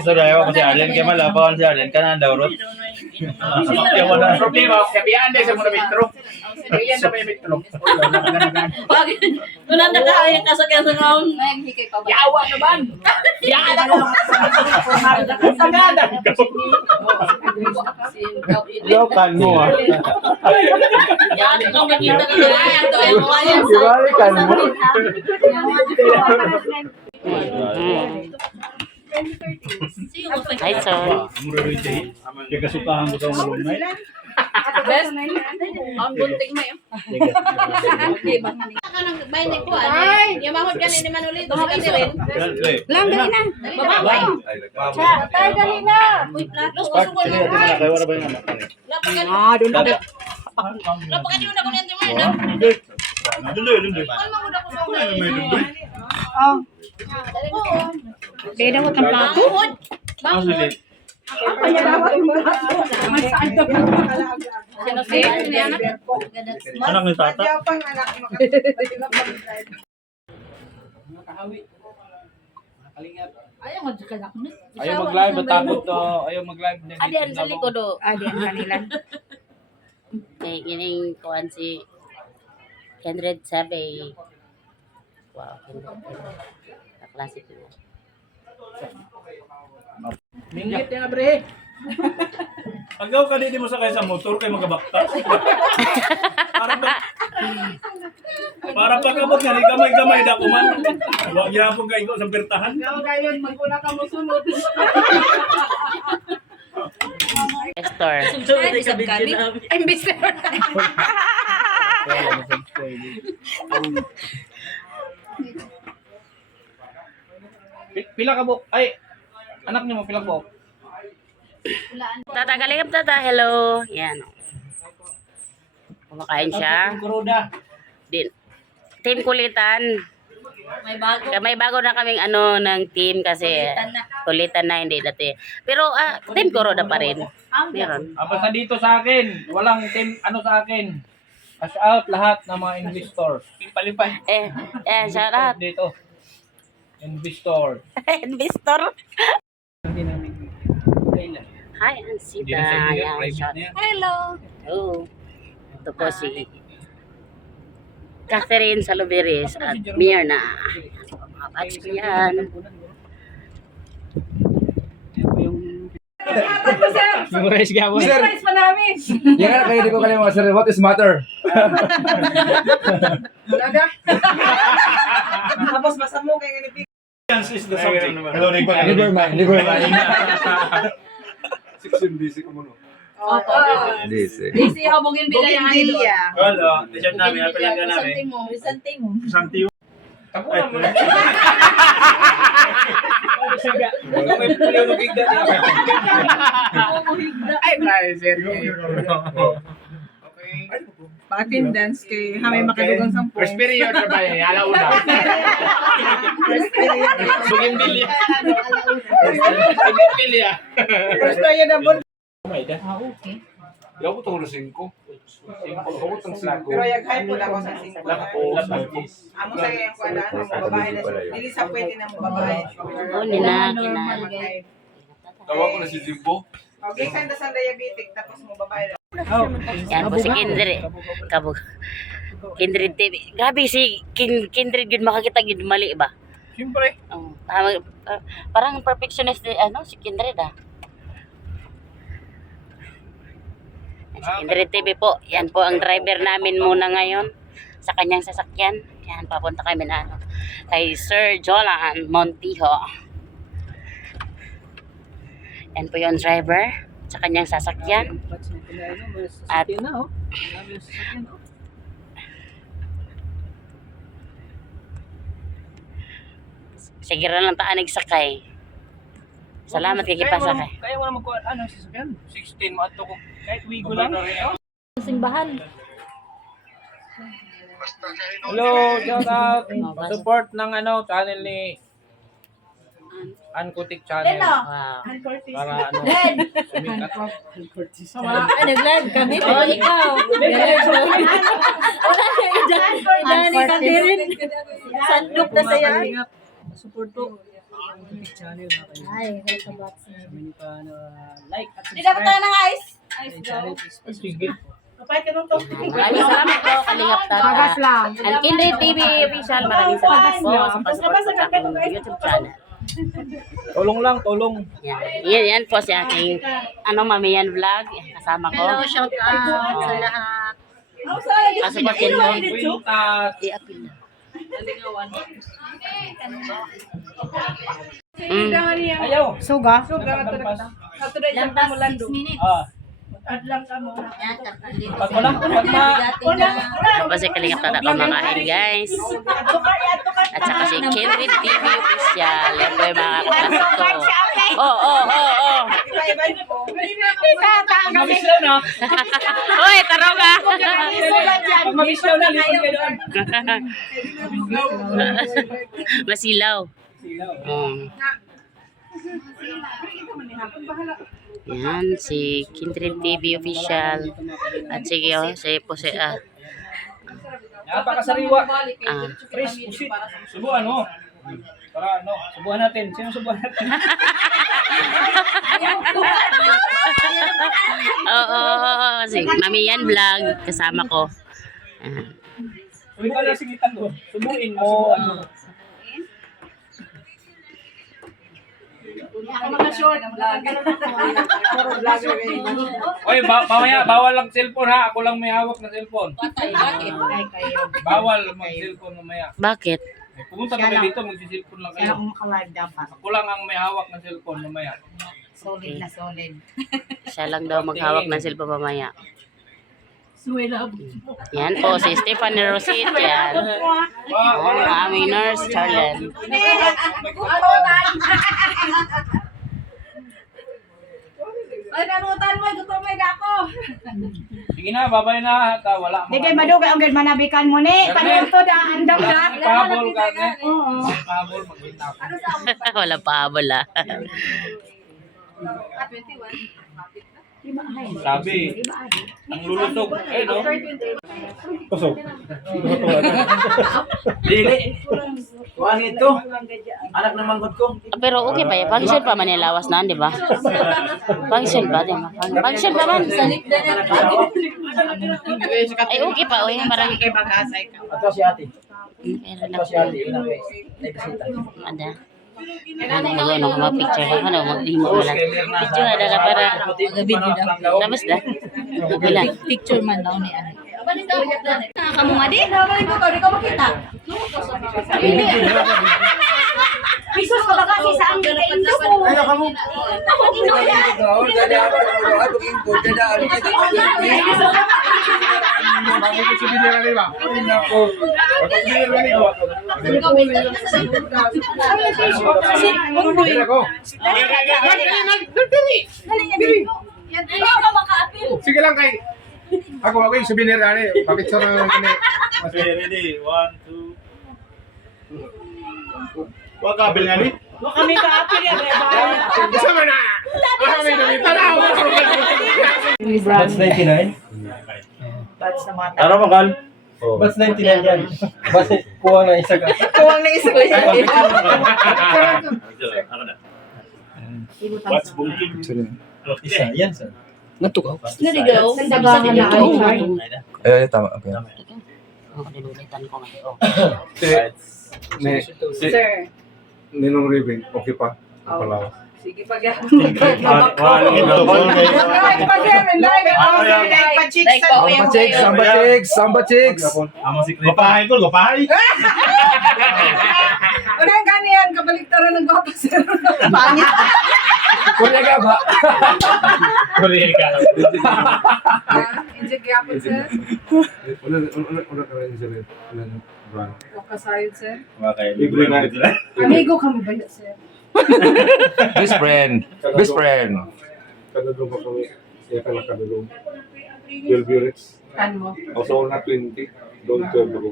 istorya ko si Arlen kay malapawan si Arlen kanan daw ro. Problema, kabiyan din sa mga metro. Kabiyan na may metro. Kunan na ka yung kasakyan sa naghikay pa ba? Yawa naman. Yawa naman. Sagadan ka. Lokan mo ah. Yan ang nakita ko yan. Ibalikan mo. Ay, sorry. Kaya kasukahan ko sa mga lumay. Best. Ang bunting mo yun. Bay ni ko ay. Yung mahod ka ni Manolito sa katirin. Lang dali na. Babay. Tay dali na. Uy, los pasok ko na. Kaya wala ba yung anak? Lapakan. Doon na. Lapakan yun ako nito mo na. Dundoy. Ano mo na ko sa una? Oh. Kaya daw tang plato. Banghod. Banghod. Sino si anak? Anak ni tata. Ayaw mo ka nak. Ayaw mag-live, takot to. Ayaw mag-live. Adian sa likod do. Diyan kanila. May gining kuan si Kendred sabi. Wow, klase ko. Minggit na bre. Agaw ka di mo sakay sa motor kay magabaktas. Para pagkabot nga ni gamay-gamay da kuman. Wa gyapon kay ko sa pertahan. Gayon maguna ka mo sunod. Estor. Ay mister. Pila ka buk? Ay, anak niyo mo pila buk? Tata kalingap tata, hello. Yan. Kumakain siya. Kuruda. Din. Team Kulitan. May bago na kaming ng team kasi kulitan na hindi dati. Pero team Kuroda pa rin. Meron. Basta dito sa akin, walang team sa akin. Cash out lahat ng mga investors. Palipay. Shout out. Dito. Investor. Investor. Hi, Ansita. Hello. Oh. Ito po si Catherine Saluberes at Mirna. Mga batch ko yan. Memorize ka mo. Surprise pa namin. Yan nga, kaya di ko kalimutan, sir. What is matter? Talaga. Tapos basa mo kay ganito. Is the subject. Hello, Never mind. Section busy ko muna. Opo. Busy. Busy habungin bila yung ani doon. Wala, t-shirt namin, apelaga namin. Presente mo. Santi Tapunan mo na. Ay, tayo, sir. Pa-attendance kay hamay makadugang 10. First period na ba yun? Alauna. Bugin bilya. Bugin bilya. First tayo na mo. Okay. Yaw ko tungkol 5. Ako tang 5. Pero yaghay po lang ako sa 5. Lapos. Amo sa yung kuala ng babae na dili sa pwede ng babae. Oh, nina. Tawa ko na si Jimbo. Okay, kanda sa diabetic tapos mo babae. Yan po si Kindred. Kabog. Kindred TV. Grabe si Kindred yun makakita yun mali ba? Siyempre. Oh, parang perfectionist si Kindred ah. Yan si Kindred TV po. Yan po ang driver namin muna ngayon sa kanyang sasakyan. Yan, papunta kami na kay Sir Jolan Montijo. Yan po yung driver sa kanyang sasakyan. At sige lang taanig sakay. Salamat kay kipasakay. Kaya mo na magkuhan. Sasakyan? 16 mo ato ko. Kahit wigo lang. Simbahan. Hello, shout out. Support ng channel ni Ankutik channel. Wow. Para sumikat. Ay, nag-live kami. Oh, ikaw. Wala siya idani ka din. Sandok na saya. Support to. Ay, welcome back sa Like at Hindi dapat tayo ng ice. Ice channel. Sige. Maraming salamat po, Kalingap Bagas Tata. lang. And Kindred TV official, maraming salamat po sa pag-support po sa aking YouTube channel. Tulong lang, tulong. Yan po si aking Mamiyan Vlog. Kasama ko. Hello, shout out sa lahat. Kasuport din mo. Quintas. I-apil na. Ayaw. Suga. Lang ta 6 minutes. Ah. Pag wala, pag Tapos si Kalingap Tata kumakain, guys. At saka si Kindred TV official. Yan po yung mga kapatid ko. Oh. mamislaw na. Uy, taro ka. Pag mamislaw na, lipon kayo doon. Masilaw. Yan, si Kindred TV official. At sige, si Napakasariwa. Chris, pusit. Subuhan mo. Para subuhan natin. Sino subuhan natin? Oo, si Mamiyan Vlog. Kasama ko. Uy, pala sigitan ko. Subuhin mo. Ako mag-short. Puro vlogger kayo. Oy, mamaya, bawal lang cellphone ha. Ako lang may hawak na cellphone. Bawal mag-cellphone mamaya. Bakit? Pumunta kami dito, mag-cellphone lang kayo. Makalive dapat. Ako lang ang may hawak na cellphone mamaya. Solid na solid. Siya lang daw maghawak ng cellphone mamaya. Yan po, si Stephanie Rosit. Yan. Ang aming nurse, Charlen. Ay, nanutan mo, gusto may dako. Sige na, babay na. Wala mo. Di kay madugay ang gid manabikan mo ni. Panuto da andam ka. Pahabol ka ne. Oo. Pahabol, mag-hit ako. Wala pa habol ah. Sabi, ang lulusog. Eh, no? Dili. Kuhaan ito. Anak ng manggod ko. Pero okay pa, function pa man yung lawas na, di ba? Function pa, di ba? Function pa man. Ay, okay pa, oy, marami. Ato si ate. Pero Ato si ate. Ina kay naibisita. ada. Ano ka picture ka? Ano, mag-imo mo lang. Picture ada ka para labas da. Wala. Picture man daw ni ano. Kamu nga di? Nabalik ko, di ka makita. Pisos ko kasi sa ang ganda ko. Ano ka mo? Ako ginoya. Dada ako input, dada ano kita. Bakit ko sabihin na ba? Nako. Bakit sabihin na ba? Sige lang kay. Ako yung souvenir na rin. Pakitsura na kami. Okay, ready? 1, 2. Wag kabil nga ni. Kami ka-apil yan. Isa mo na! Kami na rin. Tanaw! Batch 99. Batch na mga Tara makal. Batch 99 yan. Batch kuha na isa ka. Kuwang na isa ko yan. Ako na. What's bunking? Isa, yan sir. Narigaw. Sandagangan na ay Charlie. Eh, tama. Okay. Oh, nilulitan ko ngayon. Sir. Ninong Ribbing, okay pa? Palaw. Sige pa gan. Samba chicks! Gapahay ko, gapahay. Unang ganyan, kabaliktaran ng gwapa sir. Pangit. Kuya ka ba? Korea ka. Inject yapon sir. Una ka rin sila. Brand. Wakasayod sir. Libre na ito na. Amigo kami ba sir? Best friend. Best friend. Kadulong pa kami. Siya ka nakadulong. 12 units. Kan mo. Also na 20. Don't 12 ako.